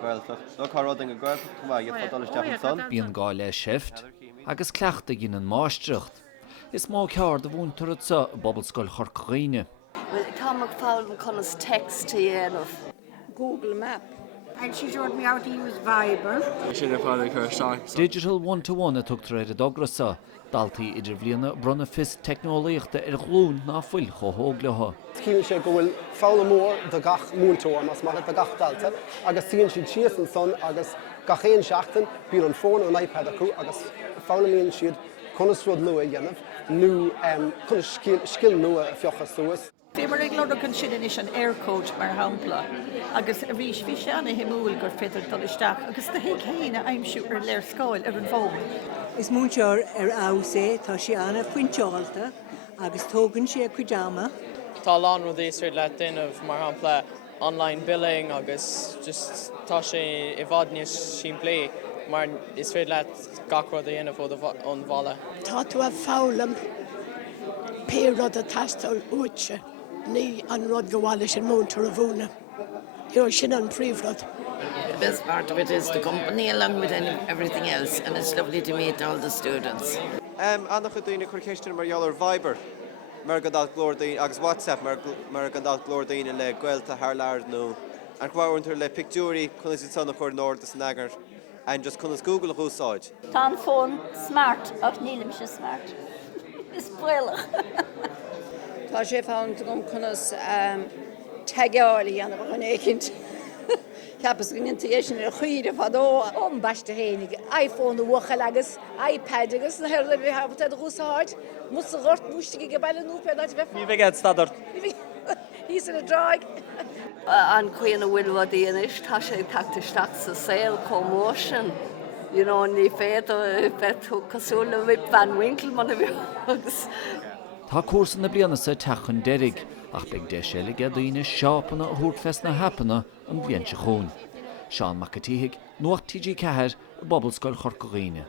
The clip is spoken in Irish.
gaeltach. Nó carroding a gaeltach cumá go fadolisteach an son. Bíon gá le seft, agus cleachta gin an máistricht. Is má cear do bhúntar sa Bobblescoil Chorcaghine. Well, Tom McFarlane Connor's text to you enough. Google Map. And she showed me how to use Viber. Digital one-to-one a tugtar ar a dograsa. Daltaí idir bhliana bronna fis technolaíochta ar glún ná fuil cho hóglatha. Cíann sé go bhfuil fála mór do gach múntóir mas mar do gach dalta, agus tíonn siad síos an son agus gachéon seachtain bír an fón an iPad acu agus fála líonn siad conasrúd nua dhéanamh, nó skill nua a fiochas suas. Bhí mar ag lorda an sin is an air coach mar hampla, agus a bhís bhí sé anna himúil gur féidir dolisteach, agus de héic héine aimsiú ar léir scáil ar an bhóm. Is múntear ása tá sí anna fuinteáilta agus tógann sé cuidáma. Tá lán rud éisir le duineh mar hampla online billing agus just tá sé I bhfad níos sin blé, mar is féidir le gachrod a dhéanamh ón bhalla. Tá tú a fálam péad a tastal útse. Ní an rud goháile sin múntar a bhúna. You're sin an príomhrod. The best part of it is the company along with everything else, and it's lovely to meet all the students. Annach a dtíine chuircéiste mar geall ar Viber, mar go dal glór daoine agus WhatsApp mar go dal glór daoine le gaelta thar leabhar nó. An chmhairtear le pictúirí chun is sanna chuir nóir is nagar, and just chun is Google a úsáid. Tá an fón smart ach nílim se smart. Is builach. Tá sé fáin gom chunas teálaí anna bh écinint. Ceapas go intuition ar chuide fadó ón baiste hénig iPhone uchail agus iPad agus na heir le bhí habta a úsáid, mu a ghort múiste go bailile núpa na bheith. Ní bheith stadart. Hís in a drag. An cuian a bhfuil daanais tá sé tactisteach sa saoil commotion. You know, ní féad tú cosúla bhí Van Winkleman a bhí agus. Tá cuasa na bliana sa techan derig, ach beag de séige daoine seápanna a thuairtfest na hapanna an bhliain se chun. Seán Macatíigh, nuacht TG Ceathair, Bobblescoil Chorcaghine.